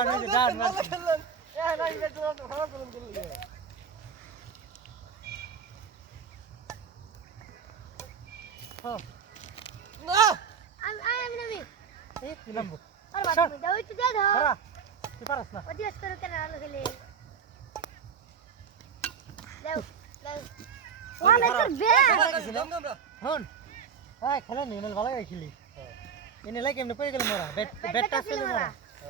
down হয়েছে ভালো খেলি এনে লাগে এমনি পড়ে গেল মোরা ব্যাটটা খেলে মোরা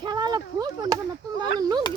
খেলা খুব তোমরা লুঙ্গি